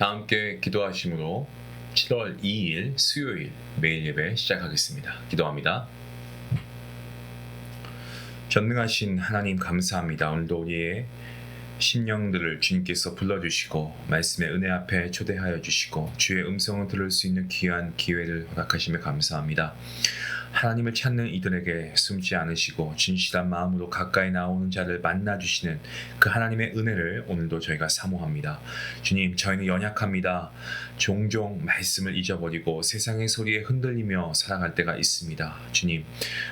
다 함께 기도하심으로 7월 2일 수요일 매일 예배 시작하겠습니다. 기도합니다. 전능하신 하나님 감사합니다. 오늘도 우리의 심령들을 주님께서 불러주시고 말씀의 은혜 앞에 초대하여 주시고 주의 음성을 들을 수 있는 귀한 기회를 허락하시며 감사합니다. 하나님을 찾는 이들에게 숨지 않으시고 진실한 마음으로 가까이 나오는 자를 만나주시는 그 하나님의 은혜를 오늘도 저희가 사모합니다. 주님, 저희는 연약합니다. 종종 말씀을 잊어버리고 세상의 소리에 흔들리며 살아갈 때가 있습니다. 주님,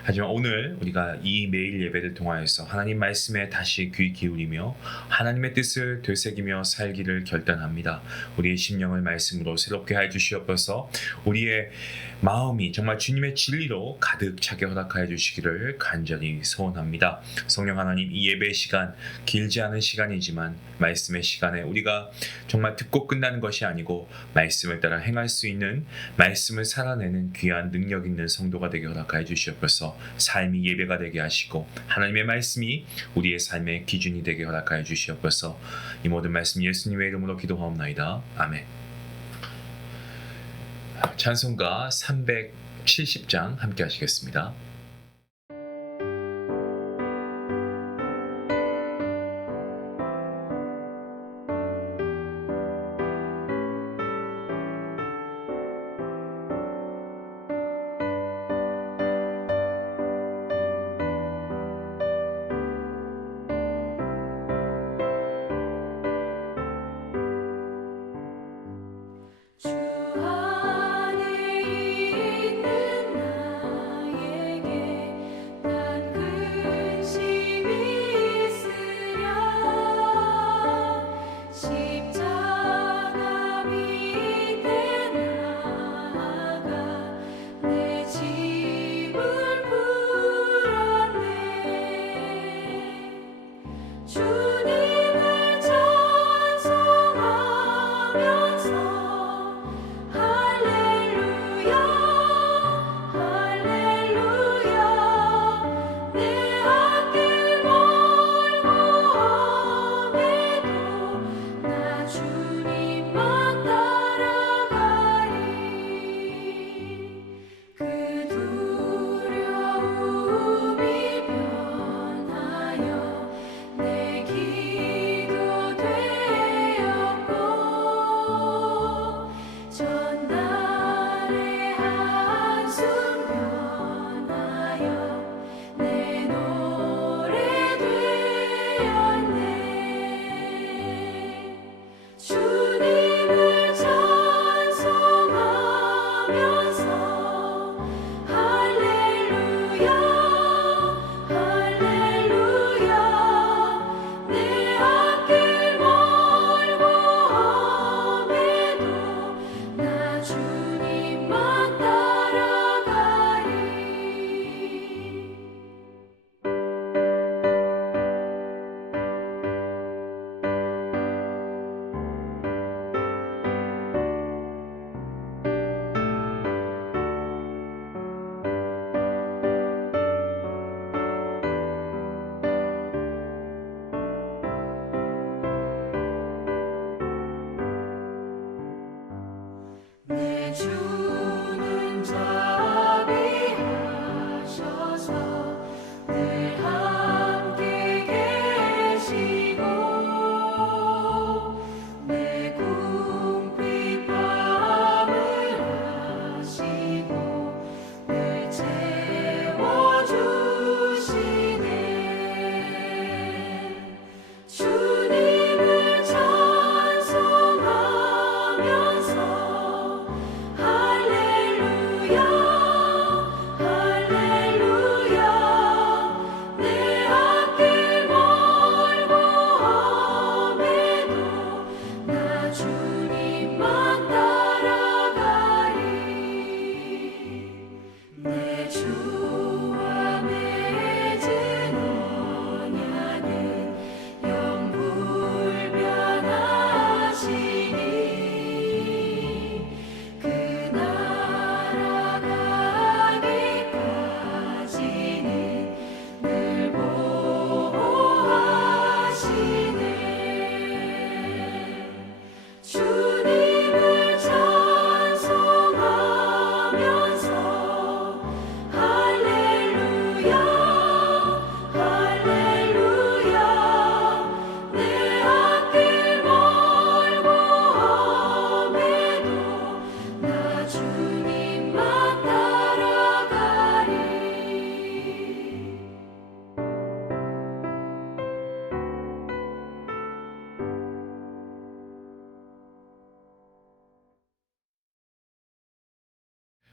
하지만 오늘 우리가 이 매일 예배를 통하여서 하나님 말씀에 다시 귀 기울이며 하나님의 뜻을 되새기며 살기를 결단합니다. 우리의 심령을 말씀으로 새롭게 해 주시옵소서. 우리의 마음이 정말 주님의 진리로 가득 차게 허락하여 주시기를 간절히 소원합니다. 성령 하나님, 이 예배 시간 길지 않은 시간이지만 말씀의 시간에 우리가 정말 듣고 끝나는 것이 아니고 말씀을 따라 행할 수 있는, 말씀을 살아내는 귀한 능력 있는 성도가 되게 허락하여 주시옵소서. 삶이 예배가 되게 하시고 하나님의 말씀이 우리의 삶의 기준이 되게 허락하여 주시옵소서. 이 모든 말씀 예수님의 이름으로 기도하옵나이다. 아멘. 찬송가 370장 함께 하시겠습니다. 주 안에 있는 나에게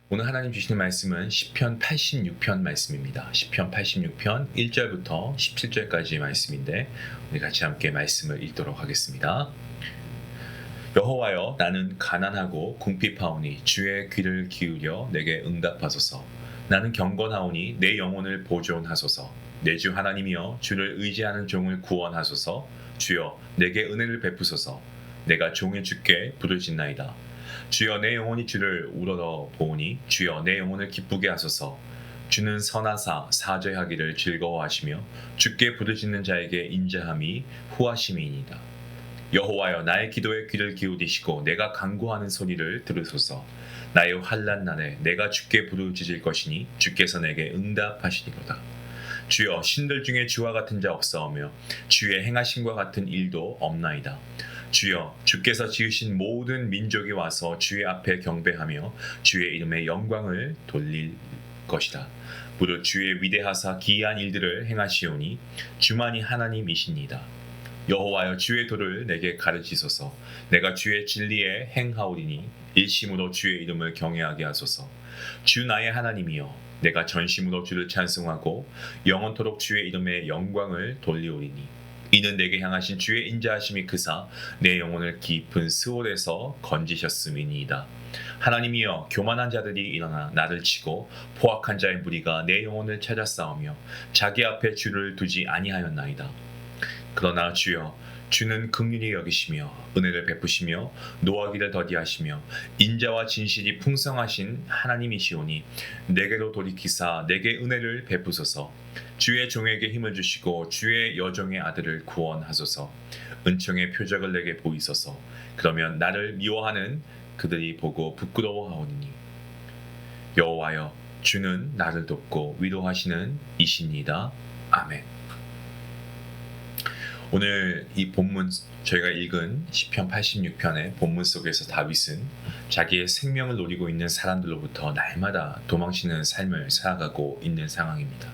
오늘 하나님 주시는 말씀은 시편 86편 말씀입니다. 시편 86편 1절부터 17절까지의 말씀인데 우리 같이 함께 말씀을 읽도록 하겠습니다. 여호와여, 나는 가난하고 궁핍하오니 주의 귀를 기울여 내게 응답하소서. 나는 경건하오니 내 영혼을 보존하소서. 내 주 하나님이여, 주를 의지하는 종을 구원하소서. 주여, 내게 은혜를 베푸소서. 내가 종의 주께 부르짖나이다. 주여, 내 영혼이 주를 우러러 보오니 주여, 내 영혼을 기쁘게 하소서. 주는 선하사 사죄하기를 즐거워하시며 주께 부르짖는 자에게 인자함이 후하심이니이다. 여호와여, 나의 기도에 귀를 기울이시고 내가 간구하는 소리를 들으소서. 나의 환난 날에 내가 주께 부르짖을 것이니 주께서 내게 응답하시리로다. 주여, 신들 중에 주와 같은 자 없사오며 주의 행하심과 같은 일도 없나이다. 주여, 주께서 지으신 모든 민족이 와서 주의 앞에 경배하며 주의 이름의 영광을 돌릴 것이다. 무릇 주의 위대하사 기이한 일들을 행하시오니 주만이 하나님이시니이다. 여호와여, 주의 도를 내게 가르치소서. 내가 주의 진리에 행하오리니 일심으로 주의 이름을 경외하게 하소서. 주 나의 하나님이여, 내가 전심으로 주를 찬송하고 영원토록 주의 이름의 영광을 돌리오리니 이는 내게 향하신 주의 인자하심이 크사 내 영혼을 깊은 스올에서 건지셨음이니이다. 하나님이여, 교만한 자들이 일어나 나를 치고 포악한 자의 무리가 내 영혼을 찾아 싸우며 자기 앞에 주를 두지 아니하였나이다. 그러나 주여, 주는 긍휼히 여기시며 은혜를 베푸시며 노하기를 더디하시며 인자와 진실이 풍성하신 하나님이시오니 내게로 돌이키사 내게 은혜를 베푸소서. 주의 종에게 힘을 주시고 주의 여종의 아들을 구원하소서. 은총의 표적을 내게 보이소서. 그러면 나를 미워하는 그들이 보고 부끄러워하오니 여호와여, 주는 나를 돕고 위로하시는 이시니이다. 아멘. 오늘 이 본문, 저희가 읽은 시편 86편의 본문 속에서 다윗은 자기의 생명을 노리고 있는 사람들로부터 날마다 도망치는 삶을 살아가고 있는 상황입니다.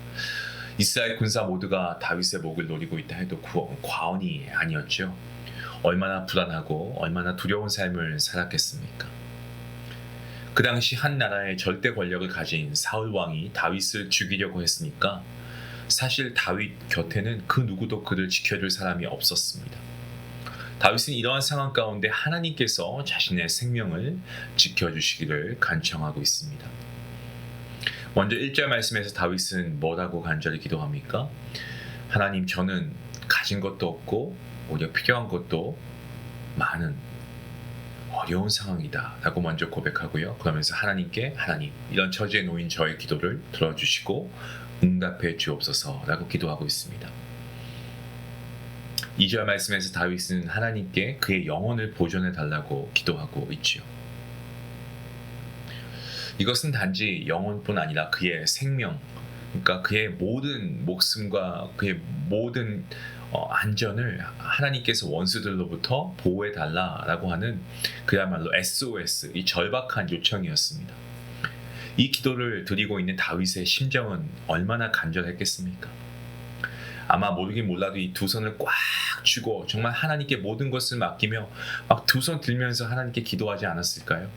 이스라엘 군사 모두가 다윗의 목을 노리고 있다 해도 과언이 아니었죠. 얼마나 불안하고 얼마나 두려운 삶을 살았겠습니까? 그 당시 한 나라의 절대 권력을 가진 사울 왕이 다윗을 죽이려고 했으니까 사실 다윗 곁에는 그 누구도 그를 지켜줄 사람이 없었습니다. 다윗은 이러한 상황 가운데 하나님께서 자신의 생명을 지켜주시기를 간청하고 있습니다. 먼저 1절 말씀에서 다윗은 뭐라고 간절히 기도합니까? 하나님, 저는 가진 것도 없고 오히려 필요한 것도 많은 어려운 상황이다 라고 먼저 고백하고요. 그러면서 하나님께, 하나님, 이런 처지에 놓인 저의 기도를 들어주시고 응답해 주옵소서 라고 기도하고 있습니다. 2절 말씀에서 다윗은 하나님께 그의 영혼을 보존해 달라고 기도하고 있지요. 이것은 단지 영혼뿐 아니라 그의 생명, 그러니까 그의 모든 목숨과 그의 모든 안전을 하나님께서 원수들로부터 보호해 달라라고 하는 그야말로 SOS, 이 절박한 요청이었습니다. 이 기도를 드리고 있는 다윗의 심정은 얼마나 간절했겠습니까? 아마 모르긴 몰라도 이 두 손을 꽉 쥐고 정말 하나님께 모든 것을 맡기며 막 두 손 들면서 하나님께 기도하지 않았을까요?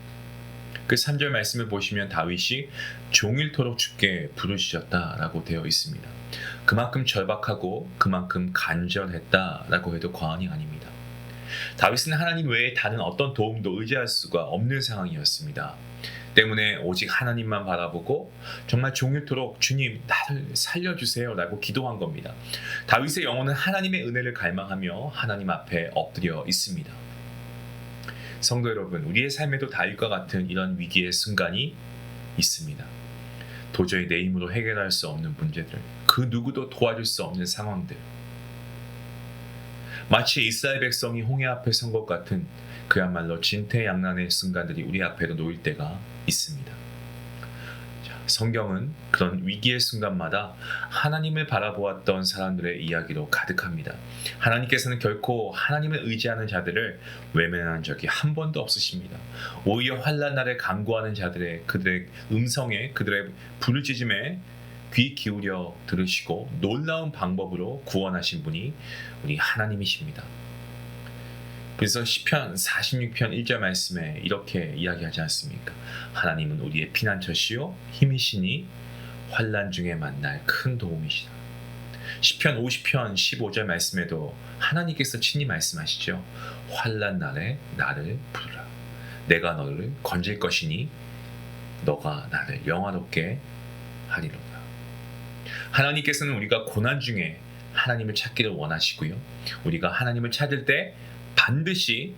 그 3절 말씀을 보시면 다윗이 종일토록 주께 부르짖었다라고 되어 있습니다. 그만큼 절박하고 그만큼 간절했다라고 해도 과언이 아닙니다. 다윗은 하나님 외에 다른 어떤 도움도 의지할 수가 없는 상황이었습니다. 때문에 오직 하나님만 바라보고 정말 종일토록 주님, 나를 살려주세요 라고 기도한 겁니다. 다윗의 영혼은 하나님의 은혜를 갈망하며 하나님 앞에 엎드려 있습니다. 성도 여러분, 우리의 삶에도 다윗과 같은 이런 위기의 순간이 있습니다. 도저히 내 힘으로 해결할 수 없는 문제들, 그 누구도 도와줄 수 없는 상황들, 마치 이스라엘 백성이 홍해 앞에 선 것 같은 그야말로 진퇴양난의 순간들이 우리 앞에도 놓일 때가 있습니다. 성경은 그런 위기의 순간마다 하나님을 바라보았던 사람들의 이야기로 가득합니다. 하나님께서는 결코 하나님을 의지하는 자들을 외면한 적이 한 번도 없으십니다. 오히려 환난 날에 간구하는 자들의 그들의 음성에, 그들의 부르짖음에 귀 기울여 들으시고 놀라운 방법으로 구원하신 분이 우리 하나님이십니다. 그래서 시편 46편 1절 말씀에 이렇게 이야기하지 않습니까? 하나님은 우리의 피난처시요 힘이시니 환난 중에 만날 큰 도움이시다. 시편 50편 15절 말씀에도 하나님께서 친히 말씀하시죠. 환난 날에 나를 부르라. 내가 너를 건질 것이니 너가 나를 영화롭게 하리로다. 하나님께서는 우리가 고난 중에 하나님을 찾기를 원하시고요. 우리가 하나님을 찾을 때 반드시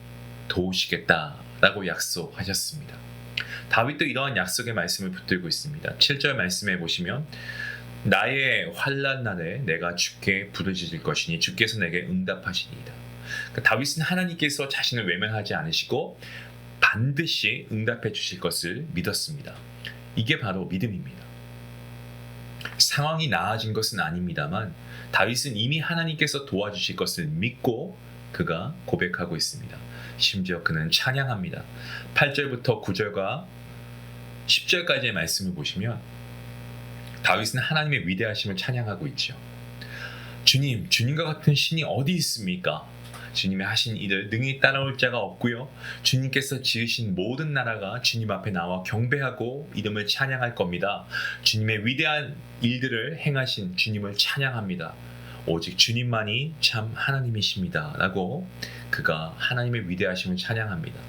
도우시겠다라고 약속하셨습니다. 다윗도 이러한 약속의 말씀을 붙들고 있습니다. 7절 말씀에 보시면 나의 환난 날에 내가 주께 부르짖을 것이니 주께서 내게 응답하시니이다. 그러니까 다윗은 하나님께서 자신을 외면하지 않으시고 반드시 응답해 주실 것을 믿었습니다. 이게 바로 믿음입니다. 상황이 나아진 것은 아닙니다만 다윗은 이미 하나님께서 도와주실 것을 믿고 그가 고백하고 있습니다. 심지어 그는 찬양합니다. 8절부터 9절과 10절까지의 말씀을 보시면 다윗은 하나님의 위대하심을 찬양하고 있죠. 주님, 주님과 같은 신이 어디 있습니까? 주님의 하신 일을 능히 따라올 자가 없고요. 주님께서 지으신 모든 나라가 주님 앞에 나와 경배하고 이름을 찬양할 겁니다. 주님의 위대한 일들을 행하신 주님을 찬양합니다. 오직 주님만이 참 하나님이십니다. 라고 그가 하나님의 위대하심을 찬양합니다.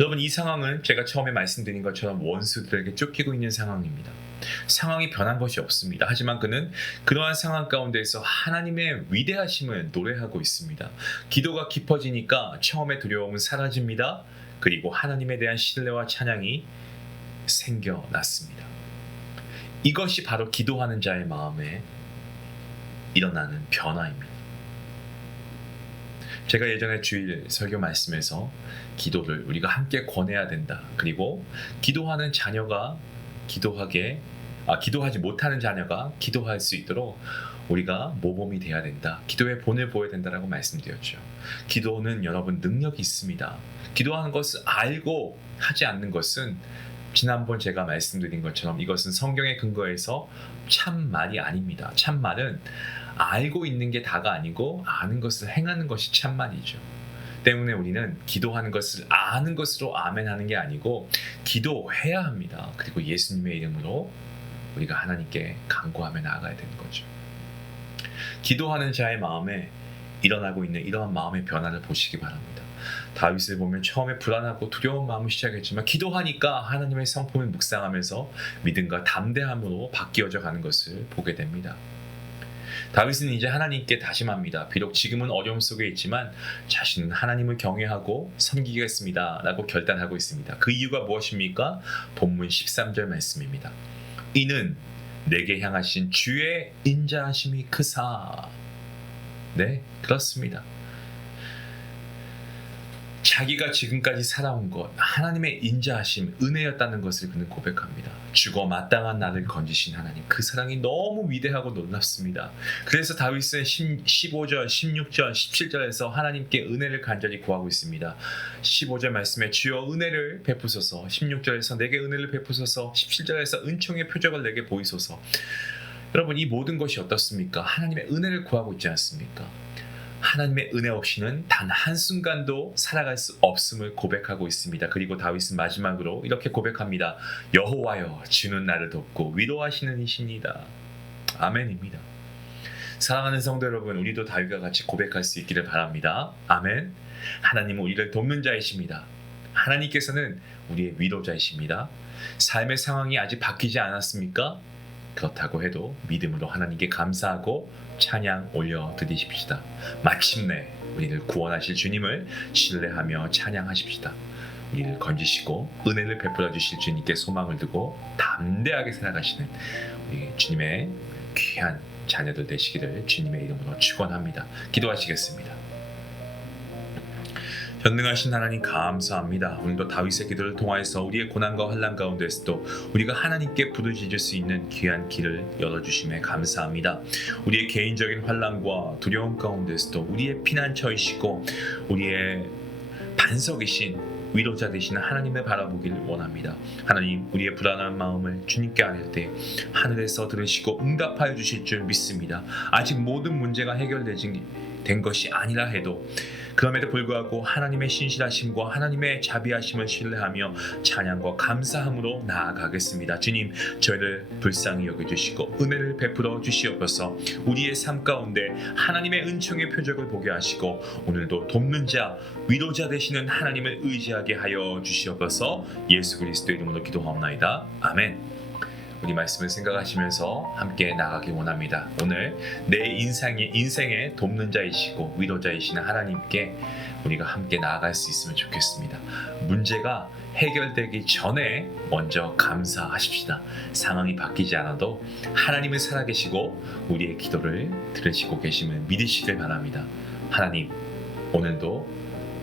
여러분, 이 상황은 제가 처음에 말씀드린 것처럼 원수들에게 쫓기고 있는 상황입니다. 상황이 변한 것이 없습니다. 하지만 그는 그러한 상황 가운데에서 하나님의 위대하심을 노래하고 있습니다. 기도가 깊어지니까 처음에 두려움은 사라집니다. 그리고 하나님에 대한 신뢰와 찬양이 생겨났습니다. 이것이 바로 기도하는 자의 마음에 일어나는 변화입니다. 제가 예전에 주일 설교 말씀에서 기도를 우리가 함께 권해야 된다. 그리고 기도하는 자녀가 기도하지 못하는 자녀가 기도할 수 있도록 우리가 모범이 돼야 된다. 기도의 본을 보여야 된다라고 말씀드렸죠. 기도는 여러분 능력이 있습니다. 기도하는 것을 알고 하지 않는 것은 지난번 제가 말씀드린 것처럼 이것은 성경의 근거에서 참말이 아닙니다. 참말은 알고 있는 게 다가 아니고 아는 것을 행하는 것이 참말이죠. 때문에 우리는 기도하는 것을 아는 것으로 아멘하는 게 아니고 기도해야 합니다. 그리고 예수님의 이름으로 우리가 하나님께 간구하며 나아가야 되는 거죠. 기도하는 자의 마음에 일어나고 있는 이러한 마음의 변화를 보시기 바랍니다. 다윗을 보면 처음에 불안하고 두려운 마음을 시작했지만 기도하니까 하나님의 성품을 묵상하면서 믿음과 담대함으로 바뀌어져 가는 것을 보게 됩니다. 다윗은 이제 하나님께 다짐합니다. 비록 지금은 어려움 속에 있지만 자신은 하나님을 경외하고 섬기겠습니다 라고 결단하고 있습니다. 그 이유가 무엇입니까? 본문 13절 말씀입니다. 이는 내게 향하신 주의 인자하심이 크사. 네, 그렇습니다. 자기가 지금까지 살아온 것, 하나님의 인자하심, 은혜였다는 것을 그는 고백합니다. 죽어 마땅한 나를 건지신 하나님, 그 사랑이 너무 위대하고 놀랍습니다. 그래서 다윗은 15절, 16절, 17절에서 하나님께 은혜를 간절히 구하고 있습니다. 15절 말씀에 주여 은혜를 베푸소서, 16절에서 내게 은혜를 베푸소서, 17절에서 은총의 표적을 내게 보이소서. 여러분, 이 모든 것이 어떻습니까? 하나님의 은혜를 구하고 있지 않습니까? 하나님의 은혜 없이는 단 한순간도 살아갈 수 없음을 고백하고 있습니다. 그리고 다윗은 마지막으로 이렇게 고백합니다. 여호와여, 주는 나를 돕고 위로하시는 이십니다. 아멘입니다. 사랑하는 성도 여러분, 우리도 다윗과 같이 고백할 수 있기를 바랍니다. 아멘. 하나님은 우리를 돕는 자이십니다. 하나님께서는 우리의 위로자이십니다. 삶의 상황이 아직 바뀌지 않았습니까? 그렇다고 해도 믿음으로 하나님께 감사하고 찬양 올려드리십시다. 마침내 우리를 구원하실 주님을 신뢰하며 찬양하십시다. 우리를 건지시고 은혜를 베풀어 주실 주님께 소망을 두고 담대하게 살아가시는 우리 주님의 귀한 자녀들 되시기를 주님의 이름으로 축원합니다. 기도하시겠습니다. 전능하신 하나님 감사합니다. 오늘도 다윗의 기도를 통하여서 우리의 고난과 환난 가운데서도 우리가 하나님께 부르짖을 수 있는 귀한 길을 열어주심에 감사합니다. 우리의 개인적인 환난과 두려움 가운데서도 우리의 피난처이시고 우리의 반석이신 위로자 되시는 하나님을 바라보길 원합니다. 하나님, 우리의 불안한 마음을 주님께 아뢰 때 하늘에서 들으시고 응답하여 주실 줄 믿습니다. 아직 모든 문제가 해결된 것이 아니라 해도 그럼에도 불구하고 하나님의 신실하심과 하나님의 자비하심을 신뢰하며 찬양과 감사함으로 나아가겠습니다. 주님, 저희를 불쌍히 여겨주시고 은혜를 베풀어 주시옵소서. 우리의 삶 가운데 하나님의 은총의 표적을 보게 하시고 오늘도 돕는 자, 위로자 되시는 하나님을 의지하게 하여 주시옵소서. 예수 그리스도의 이름으로 기도하옵나이다. 아멘. 우리 말씀을 생각하시면서 함께 나가기 원합니다. 오늘 내 인생의 돕는 자이시고 위로자이시는 하나님께 우리가 함께 나아갈 수 있으면 좋겠습니다. 문제가 해결되기 전에 먼저 감사하십시다. 상황이 바뀌지 않아도 하나님은 살아계시고 우리의 기도를 들으시고 계심을 믿으시길 바랍니다. 하나님, 오늘도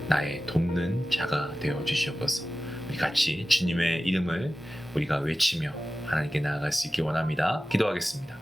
나의 돕는 자가 되어 주시옵소서. 우리 같이 주님의 이름을 우리가 외치며 하나님께 나아갈 수 있기 원합니다. 기도하겠습니다.